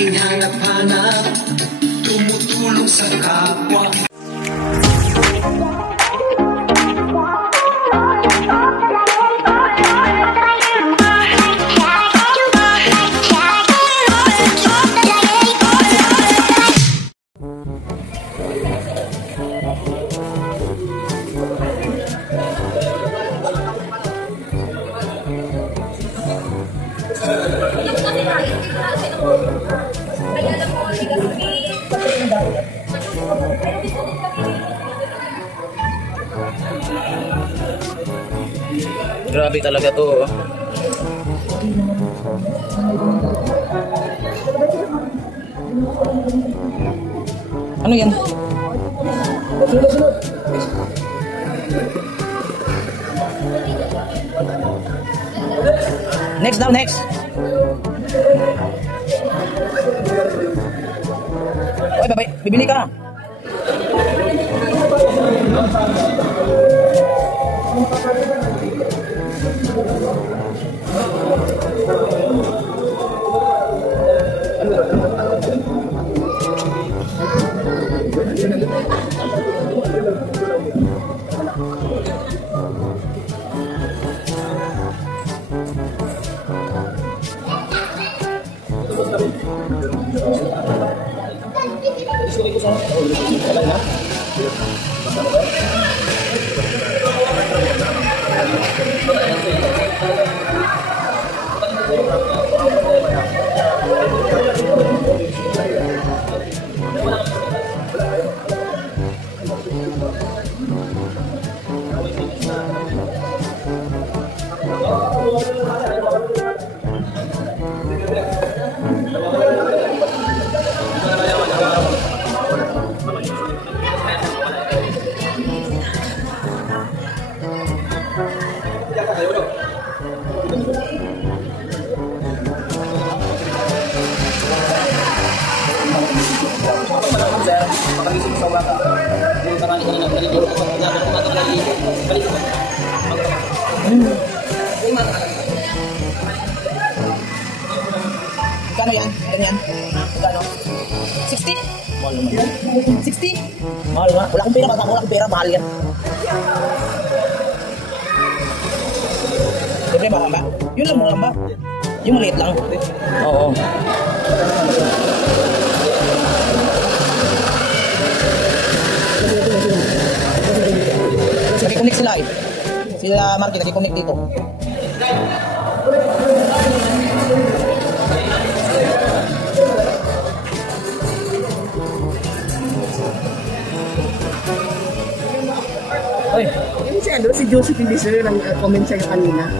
aking hanap-hanap, tumutulong sa kapwa. Grabe talaga to. Ano yan? Next daw, next. Oy, babay, bibili ka. Kano yan? Ganyan? Kano? 60? Mahal naman. 60? Mahal nga. Wala akong pera. Wala akong pera. Mahal yan. Siyempre ba ba? Yun lang mo lang ba? Yung maliit lang? Oo. Nag-connect sila eh. Sila Marky nag-connect dito. Oy, yung si Josephine Desir nag-comment sa'yo kanina.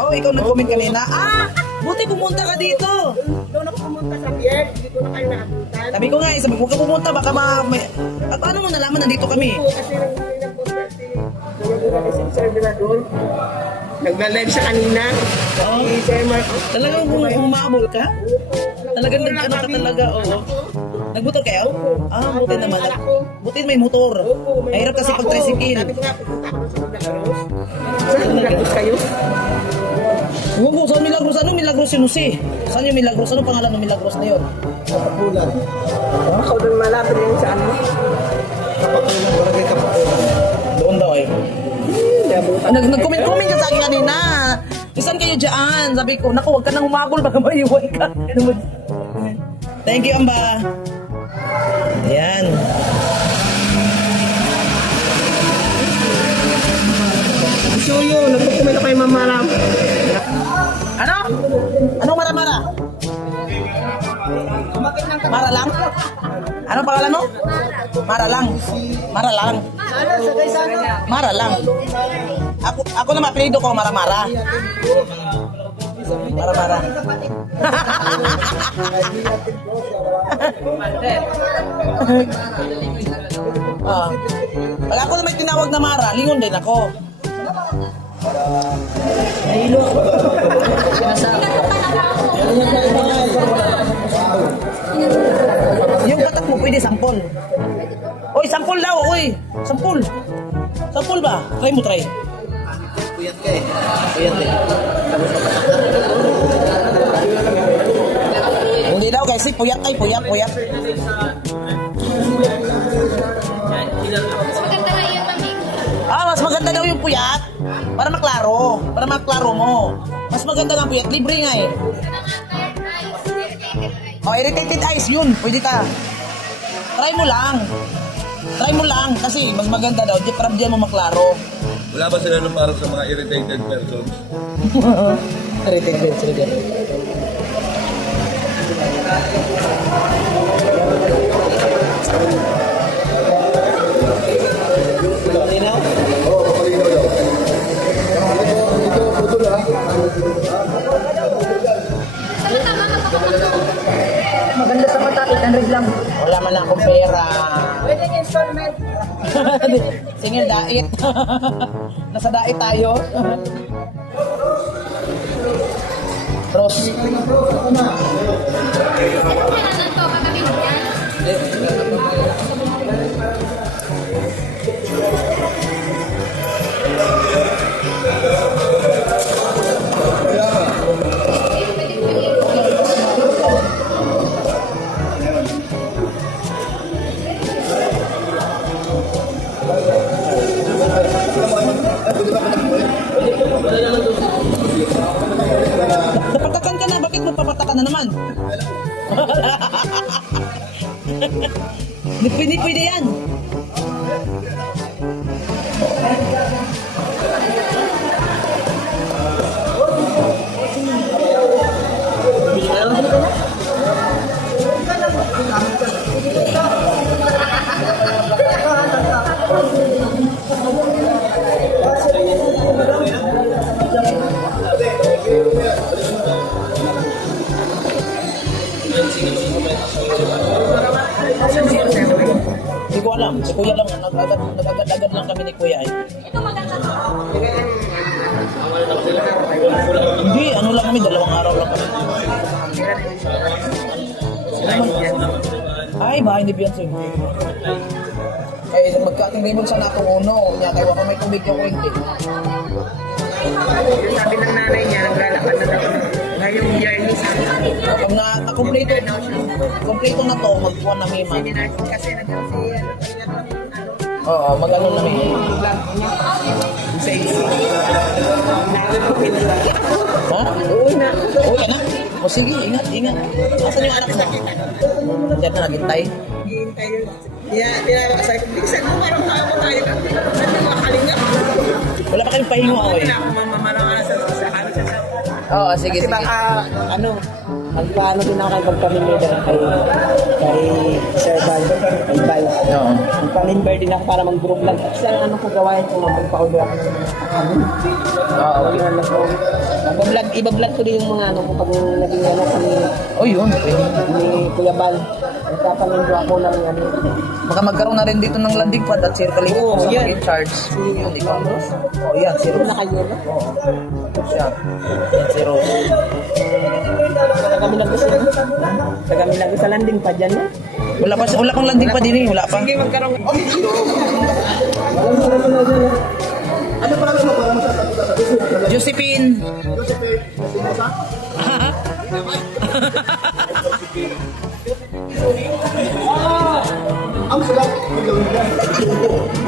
Oh, ikaw nag-comment kanina. Ah! Buti pumunta ka dito. Doon ako pumunta sa Pierre, hindi ko na kayo naabutan. Sabi ko nga, sabi huwag ka pumunta, baka At paano mo nalaman nandito kami? Oo, kasi nag-punta si Sir Mirador. Nagla-live siya kanina. Oh. Si Sir Marcos. Talagang humabol ka? Talagang nag-ano ka talaga, oo. Nagmotor kayo? Ah, buti naman. Buti may motor. Mahirap kasi pag-tricycle. Sabi ko nga, pupunta ako sa Milagros. Saan Milagros kayo? Oo, saan Milagros? Ano Milagros yun, Jose? Saan yung Milagros? Ano pangalan ng Milagros na yun? Kapakulan. Ako doon malapit yun sa ano? Kapakulan, barangay Kapakulan. Doon daw eh. Nag-comment ka sa akin kanina. Saan kayo dyan? Sabi ko, naku, huwag ka nang humabol, baka maiwan ka. Thank you, Amba. Ayan. Suyo, nagkukumento kay Mama Ram. Ano? Anong mara-mara? Mara lang? Anong pangalan mo? Mara lang. Mara lang. Mara lang. Ako naman, apelido ko, Mara-mara. Mara-mara. Wala ako naman tinawag na Mara, lingon din ako. Nahilo ako. Yung patak mo pwede sampol. Oy, sampol daw, oy. Sampol. Sampol ba? Try mo, try. Puyat ka eh. Puyat eh. Hindi daw kasi puyat ay puyat. Mas maganda nga yun, mami. Mas maganda daw yung puyat. Para maklaro. Para maklaro mo. Mas maganda nga puyat. Libre nga eh. Irritated eyes yun. Pwede ka. Try mo lang. Kasi mas maganda daw. Para diyan mo maklaro. Wala ba sila nung parang sa mga irritated persons? Irritated sila. Maganda sa mata, 800 lang. Wala man akong pera. Pwede yung installment. Singil dait. Nasa dait tayo. Rose. Kailangan to, kakabili yan. Napatakan ka na, bakit magpapatakan na naman? Pwede yan. Hindi ko alam, si Kuya lang, nag-agad lang kami ni Kuya eh. Ito maganda to. Hindi, ano lang kami, 2 araw lang kami. Ay, bahay ni Beyonce. Ay, magkatingin mo sa natong uno, niya kayo ako may tubig yung ringkit. Yung sabi ng nanay niya, naglalakad na daw ngayong yearly sa Pag kompleto na to, magkuha na may man. kasi nag-kasi Oo, mag-ano na may. sa isi. Ha? Uwi na. Uwi ka na? O sige, ingat. Asan yung anak mo? Diyan na, naghintay. Hihintay yun. Tinawakasabi ko, bilisan mo, parang tayo tayo. Hindi makalinga. Wala pa kayong pahingo ako eh. Wala akong mamamarang sa halos sa Oo, sige. Kasi baka, magpaano din ako kay pagpamimida kay Sir Val. Kay Val. Oo. Magpamimber din ako para mag-group lang. Kasi ang ko gawain ko, magpa-order ako ng mga Oo, okay. Iba-vlog ko din yung mga pag naging kami Oh, yun. ni Kuya Val. Nagpapamindo ako ng Baka magkaroon na rin dito ng landing pad at circling Oo, sa yan. mag-in-charge. Yun, di ba? Oh, yan, si Rose. nakayelo. Oo. Siya. Yan, si Rose. Kami lang sa landing pa dyan. Wala pang landing pad din eh. Wala pa. Sige, magkaroon. Ano pa lang mo para masasagot? Josephine. Ang sarap.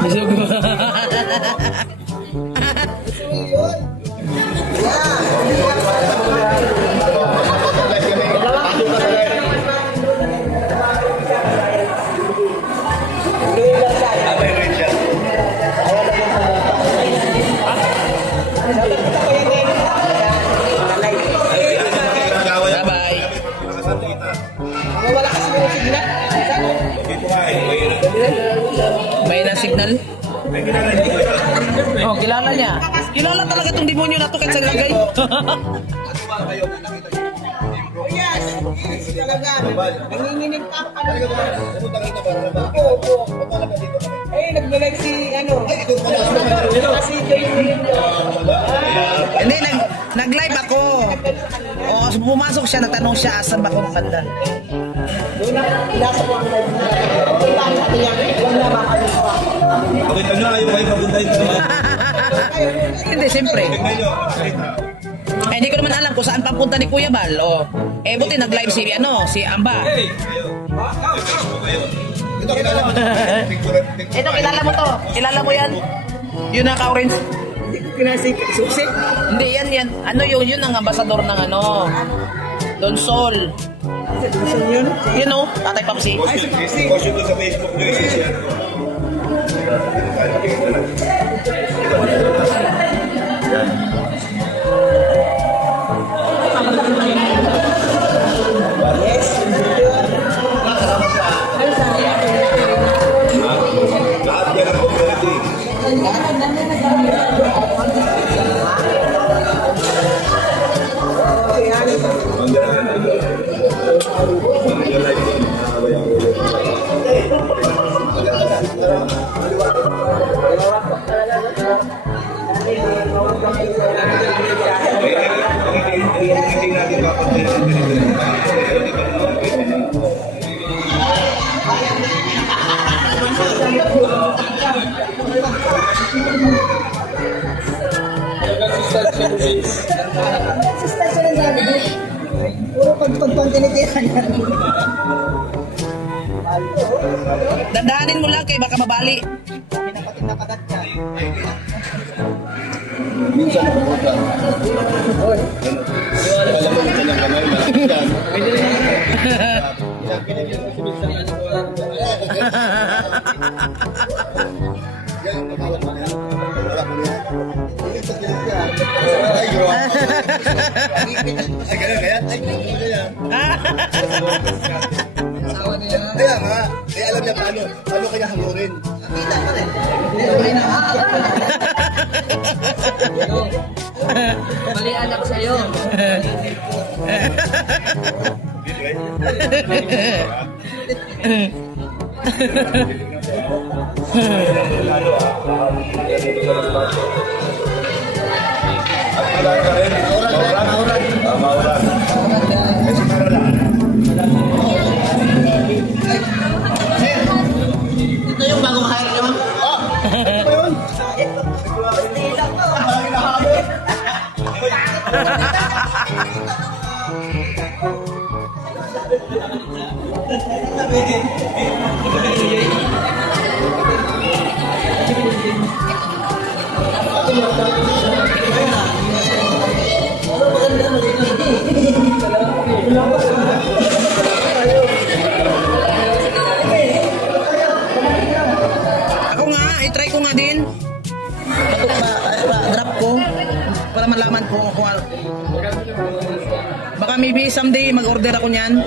Bisugo. Bye-bye. May na signal? Oh, kilala niya. Kilala talaga itong demonyo na to kahit sa lagay. Yes, talaga. Nanginginig pa ako kanina. Opo. Nag-live si kasi Hindi, nag-live ako. O, pumasok siya, natanong siya, asan ba kong banda? doon na, ilasa ko ang live niya. Kita ang natin yan. Huwag na ba kami sa Okay, ano na kayo kayo papuntahin ka na? Hindi, siyempre. Tingnan nyo, salita. hindi ko naman alam kung saan papunta ni Kuya Bal. Oh. Buti nag-live si Amba. Ito kilala mo. Ito, kilala mo to. Kilala mo yan? Yun na, ka-orange. Hindi ko pinasik. Susi? Hindi, yan. Ano yun ang ambasador ng Donsol. Susi yun? Yun o, Tatay Papsi. Post yun sa Facebook nyo, isi-share ko. Lahat yan ang community. Puro pagpagpagkinitihan yan. Dandahanin mo lang kay baka mabali. Pinapating na kagat ka. Minsan napupunta. Alam mo, minsan lang kamay, malaki yan. Yan, nakawal mo na yan. Wala mo na yan. Ay, grabe. Ay, ganun kaya? Ay, ganun kaya? Kaya nga, kaya alam niya paano kaya hangurin. Nakita pa rin. Mali anak sa'yo. Ito yung bagong hire naman. Ako nga, i-try ko nga din. Drop ko para malaman ko kung ano. Baka maybe someday mag-order ako niyan.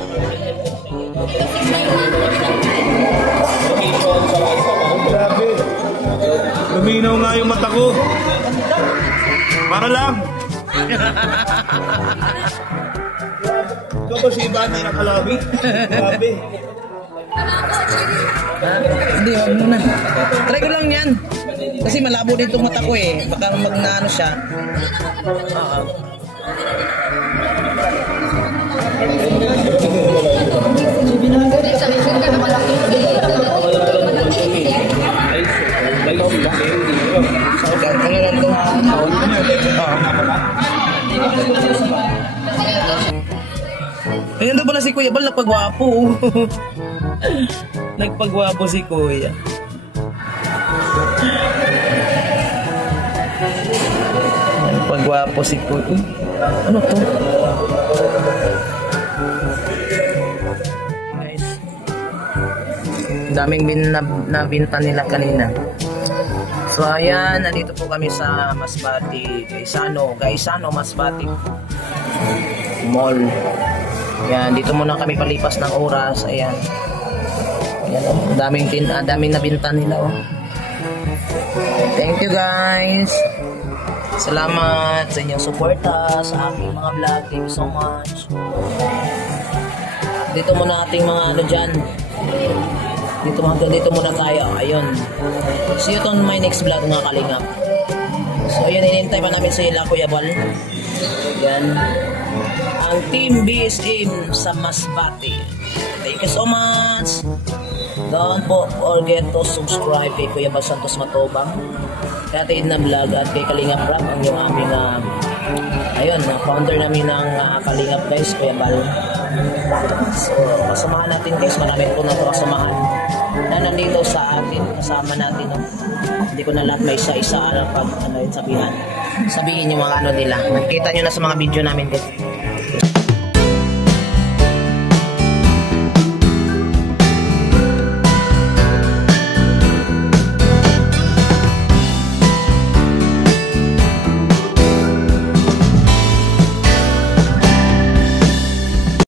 Grabe. Luminaw nga yung mata ko. Para lang. Ito ba si Ivan na nakalabi? Grabe. Hindi, wag muna. Try ko lang yan. Kasi malabo din itong mata ko eh. Baka magnaano siya. Ano lang ito? Ayan daw pala si Kuya Bal, nagpagwapo. Nagpagwapo si Kuya. Nagpagwapo si Kuya. Ano to? Guys, daming nabinta nila kanina. So ayan, nandito po kami sa Masbate, Gaisano Masbate Mall. Ayan, dito muna kami palipas ng oras. Ayan. Ayan, oh, daming nabinta nila, oh. Thank you guys. Salamat sa inyong suporta sa aking mga vlog. Thank you so much. Dito muna ating mga ano dyan. Dito muna tayo. Ayun. See you on my next vlog, mga kalingap. So ayun, inintay pa namin sila, Kuya Bal. Yan. Ang Team BSM sa Masbate. Thank you so much. Don't forget to subscribe kay Kuya Bal Santos Matobang, kay Ate Edna Vlog at kay Kalingap Rap, ang yung aming Ayun, founder namin ng Kalingap guys, Kuya Bal. So, kasamahan natin guys, marami po na ito kasamahan na nandito sa atin, kasama natin. No? Hindi ko na lahat may isa-isa pag ano yun sabihin yung mga ano nila. Nakita nyo na sa mga video namin guys.